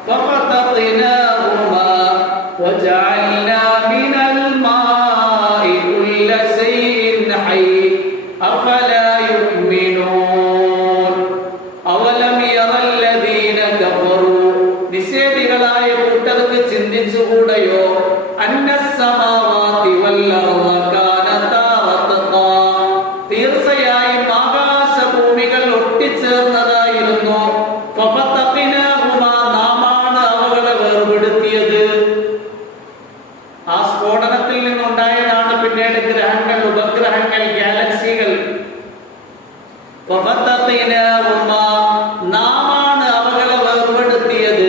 ഫഫതഖ്നാഹുമാ വജഅൽനാ മിനൽ മാഇ കുല്ല ശൈഇൻ ഹയ്യ് അഫലാ യുഅ്മിനൂൻ. അവലം യറല്ലദീന കഫറൂ, നിഷേധികളായ കൂട്ടർക്ക് ചിന്തിച്ചുകൂടയോ? അന്നസ്സമാവാതി വൽഅർള കാനതാ റത്ഖാ, തീർച്ചയായും ആകാശഭൂമികൾ ഒട്ടിച്ചേർന്നതായിരുന്നു. ഫഫതഖ്നാഹുമാ, നാമാണ് അവകളെ വേർപെടുത്തിയത്. ആ സ്ഫോടനത്തിൽ നിന്നുണ്ടായതാണ് പിന്നീട് ഗ്രഹങ്ങൾ, ഉപഗ്രഹങ്ങൾ, ഗാലക്സികൾ. ഫഫതഖ്നാഹുമാ, നാമാണ് അവകളെ വേർപെടുത്തിയത്.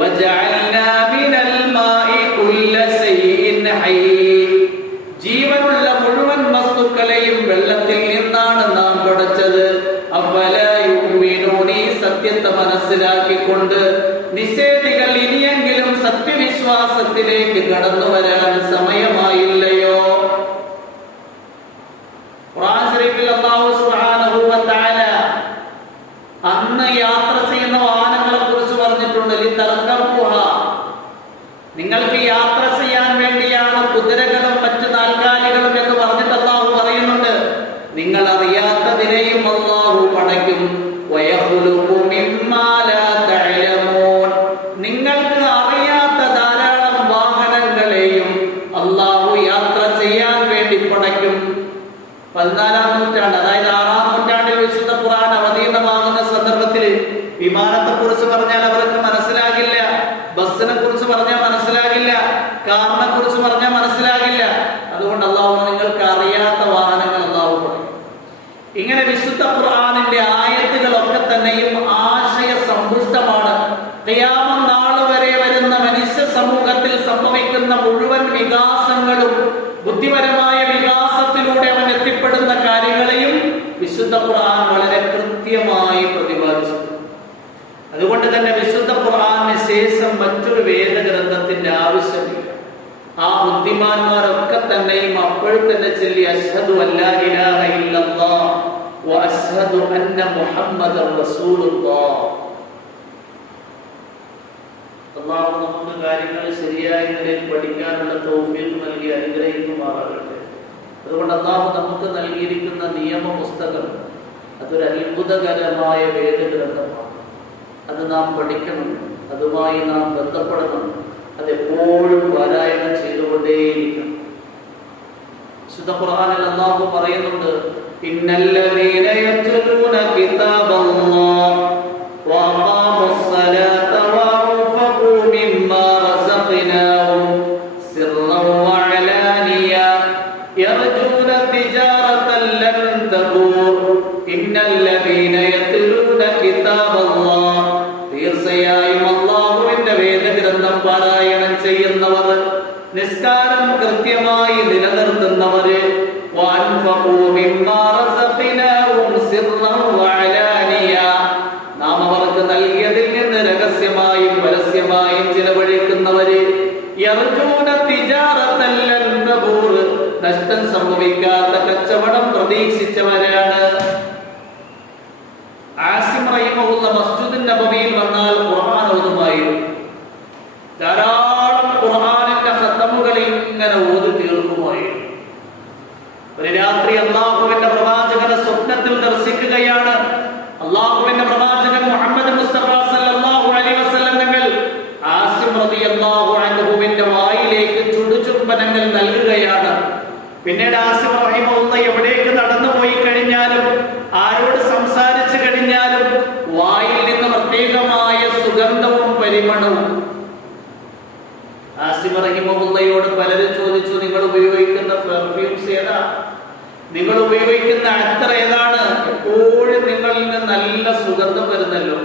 വജഅൽനാ മിനൽ മാഇ കുല്ല ശൈഇൻ ഹയ്യ്, ജീവനുള്ള മുഴുവൻ വസ്തുക്കളെയും വെള്ളത്തിൽ നിന്നാണ് നാം പടച്ചത്. അഫലാ യുഅ്മിനൂൻ, ഈ സത്യത്തെ മനസ്സിലാക്കിക്കൊണ്ട് നിഷേധികൾ ഇനിയെങ്കിലും സത്യവിശ്വാസത്തിലേക്ക് കടന്നു വരാൻ സമയമായില്ലയോ? ഖുർആൻ ശരീഫിൽ അല്ലാഹു സുബ്ഹാനഹു വ തആല അന്ന് യാത്ര ചെയ്യുന്ന വാഹനങ്ങളെ കുറിച്ച് പറഞ്ഞിട്ടുണ്ട്. ലിതർകബൂഹ, നിങ്ങൾക്ക് യാത്ര ചെയ്യാൻ വേണ്ടിയാണ് കുതിരകളും മറ്റു നാൽക്കാലികളും എന്ന് പറഞ്ഞിട്ട് അല്ലാഹു പറയുന്നുണ്ട്. നിങ്ങൾ അറിയാത്തതിനെയും അല്ലാഹു പടയ്ക്കും. വയഖ്ലുഖു മിമ്മാ ലാ തഅലമൂൻ, നിങ്ങൾക്ക് അറിയാത്ത ധാരാളം വാഹനങ്ങളെയും അല്ലാഹു യാത്ര ചെയ്യാൻ വേണ്ടി പടയ്ക്കും. 14-ാം നൂറ്റാണ്ട്, അതായത് 6-ാം നൂറ്റാണ്ടിൽ വിശുദ്ധ ഖുർആൻ അവതീർണമാകുന്ന സന്ദർഭത്തിൽ വിമാനത്തെ കുറിച്ച് പറഞ്ഞാൽ അവർക്ക് മനസ്സിലാകില്ല, ബസ്സിനെ കുറിച്ച് പറഞ്ഞാൽ മനസ്സിലാകില്ല, കാറിനെ കുറിച്ച് പറഞ്ഞാൽ മനസ്സിലാകില്ല. അതുകൊണ്ട് അല്ലാഹു നിങ്ങൾക്ക് അറിയാത്ത വാഹനങ്ങൾ അല്ലാഹു പറയും. ഇങ്ങനെ വിശുദ്ധ ഖുർആനിന്റെ ആയത്തുകളൊക്കെ തന്നെയും ആശയ സമ്പുഷ്ടമാണ്. ഖിയാമത്ത് നാൾ വരെ വരുന്ന മനുഷ്യ സമൂഹത്തിൽ സംഭവിക്കുന്ന മുഴുവൻ വികാസങ്ങളും, ബുദ്ധിപരമായ വികാസത്തിലൂടെ അവൻ എത്തിപ്പെടുന്ന കാര്യങ്ങളെയും വിശുദ്ധ ഖുർആൻ വളരെ കൃത്യമായി പ്രതിപാദിച്ചു. അതുകൊണ്ട് തന്നെ വിശുദ്ധ ഖുർആനിന് ശേഷം മറ്റൊരു വേദഗ്രന്ഥത്തിന്റെ ആവശ്യമില്ല. ആ ബുദ്ധിമാന്മാരൊക്കെ തന്നെയും അപ്പോൾ തന്നെ ചൊല്ലി അശ്ഹദു അല്ലാ ഇലാഹ ഇല്ലല്ലാഹ് വ അശ്ഹദു അന്ന മുഹമ്മദർ റസൂലുള്ളാഹ്. അല്ലാഹു നമുക്ക് കാര്യങ്ങൾ ശരിയായ നിലയിൽ പഠിക്കാനുള്ള തൗഫീഖ് നൽകി അനുഗ്രഹിക്കുമാറാകട്ടെ. അതുകൊണ്ട് അല്ലാഹു നമുക്ക് നൽകിയിരിക്കുന്ന നിയമ പുസ്തകം അതൊരു അത്ഭുതകരമായ വേദഗ്രന്ഥമാണ്. അത് നാം പഠിക്കണം, അതുമായി നാം ബന്ധപ്പെടണം, അതെപ്പോഴും പാരായണം ചെയ്തുകൊണ്ടേയിരിക്കണം. വിശുദ്ധ ഖുർആനിൽ അല്ലാഹു പറയുന്നുണ്ട്, ഇന്നല്ലദീന യത്ലൂന കിതാബല്ലാഹ് വഅഖാമുസ്സലാത വഅൻഫഖൂ മിമ്മാ റസഖ്നാഹും സിർറൻ വഅലാനിയ യർജൂന തിജാറതൻ ലൻ തബൂർ. ഇന്നല്ലദീന യത്ലൂന കിതാബല്ലാഹ്, തീർച്ചയായും അല്ലാഹുവിന്റെ വേദഗ്രന്ഥം പാരായണം ചെയ്യുന്നവർ, നിസ്കാരം കൃത്യമായി നിലനിർത്തുന്നവര്, വഅൻഫഖൂ മിമ്മാ റസഖ്നാഹും സിർറൻ വഅലാനിയ, നാം അവർക്ക് നൽകിയതിൽ നിന്ന് രഹസ്യമായും പരസ്യമായും ചിലവഴിക്കുന്നവര്, യർജൂന തിജാറതൻ ലൻ തബൂർ, നഷ്ടം സംഭവിക്കാത്ത കച്ചവടം പ്രതീക്ഷിച്ചവരാണ്. ആസിം റഹിമഹുള്ള മസ്ജിദുൻ നബവിയിൽ വന്നാൽ ഖുർആൻ ഓതുമായിരുന്നു. ധാരാളം ഖുർആനിന്റെ ഖതമുകൾ ഇങ്ങനെ ഓതി തീർക്കുമായിരുന്നു. ഒരു രാത്രി അല്ലാഹുവിന്റെ പ്രവാചകനെ സ്വപ്നത്തിൽ ദർശിക്കുകയാണ്. അല്ലാഹുവിന്റെ പ്രവാചകൻ മുഹമ്മദ് മുസ്തഫ സല്ലല്ലാഹു അലൈഹി വസല്ലം തങ്ങൾ ആസിം റളിയല്ലാഹു അൻഹുവിന്റെ വായിലേക്ക് ചുടുചുംബനങ്ങൾ നൽകുകയാണ്. പിന്നീട് ആസിം റഹിമഹുള്ള എവിടേക്ക് നടന്നു പോയി കഴിഞ്ഞാലും ആരോട് സംസാരിച്ചു കഴിഞ്ഞാലും വായിൽ നിന്ന് പ്രത്യേകമായ സുഗന്ധവും പരിമണവും. ആസിം റഹിമഹുള്ളയോട് പലരും ചോദിച്ചു, നിങ്ങൾ ഉപയോഗിക്കുന്ന പെർഫ്യൂംസ് ഏതാ, നിങ്ങൾ ഉപയോഗിക്കുന്ന അത്തർ ഏതാണ്, എപ്പോഴും നിങ്ങളിൽ നിന്ന് നല്ല സുഗന്ധം വരുന്നല്ലോ.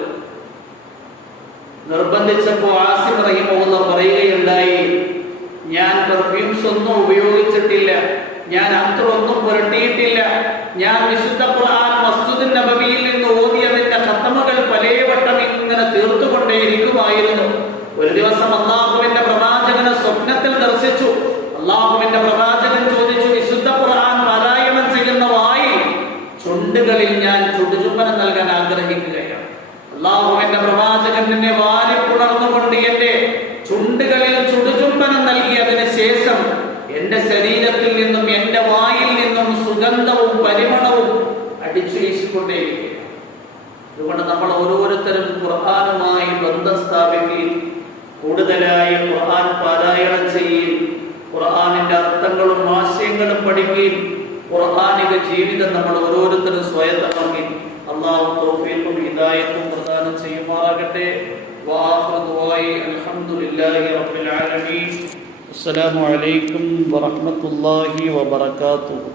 നിർബന്ധിച്ചപ്പോ ആസിം റഹിമഹുള്ള പറയുകയുണ്ടായി, ഞാൻ പെർഫ്യൂംസ് ഒന്നും ഉപയോഗിച്ചിട്ടില്ല, ഞാൻ അത്തർ ഒന്നും പുരട്ടിയിട്ടില്ല, ഞാൻ വിശുദ്ധ ഖുർആൻ മസ്ജിദുൻ നബവിയിൽ നിന്ന് ഓതിയതിന്റെ ഖതമുകൾ പലവട്ടം ഇങ്ങനെ തീർത്തുകൊണ്ടേയിരിക്കുമായിരുന്നു. ഒരു ദിവസം അല്ലാഹുവിന്റെ പ്രവാചകനെ സ്വപ്നത്തിൽ ദർശിച്ചു. അല്ലാഹുവിന്റെ പ്രവാചകൻ ചോദിച്ചു, വിശുദ്ധ ഖുർആൻ പാരായണം ചെയ്യുന്ന വായിൽ ചുണ്ടുകളിൽ ഞാൻ ചുടുചുംബനം നൽകാൻ ആഗ്രഹിക്കുകയാണ്. അല്ലാഹുവിന്റെ പ്രവാചകൻ എന്നെ വാരി പുണർന്നുകൊണ്ട് എന്റെ ചുണ്ടുകളിൽ ചുടുചുംബനം നൽകിയതിന് ശേഷം എന്റെ ശരീരത്തിൽ നിന്നും എന്റെ വായിൽ നിന്നും സുഗന്ധവും പരിമണവും അടിച്ചു വീശിക്കൊണ്ടേയിരിക്കുക. അതുകൊണ്ട് നമ്മൾ ഓരോരുത്തരും ഖുർആനുമായി ബന്ധം സ്ഥാപിക്കുകയും കൂടുതലായി ഖുർആൻ പാരായണം ചെയ്യുകയും ഖുർആനിന്റെ അർത്ഥങ്ങളും ആശയങ്ങളും പഠിക്കുകയും ഖുർആനിക ജീവിതം നമ്മൾ ഓരോരുത്തരും സ്വായത്തമാക്കി അല്ലാഹു തൗഫീഖും ഹിദായത്തും പ്രദാനം ചെയ്യുമാറാകട്ടെ. വആഖിറു ദുആഇ അൽഹംദുലില്ലാഹി റബ്ബിൽ ആലമീൻ. അസ്സലാമു അലൈക്കും വറഹ്മത്തുള്ളാഹി വബറകാതുഹു.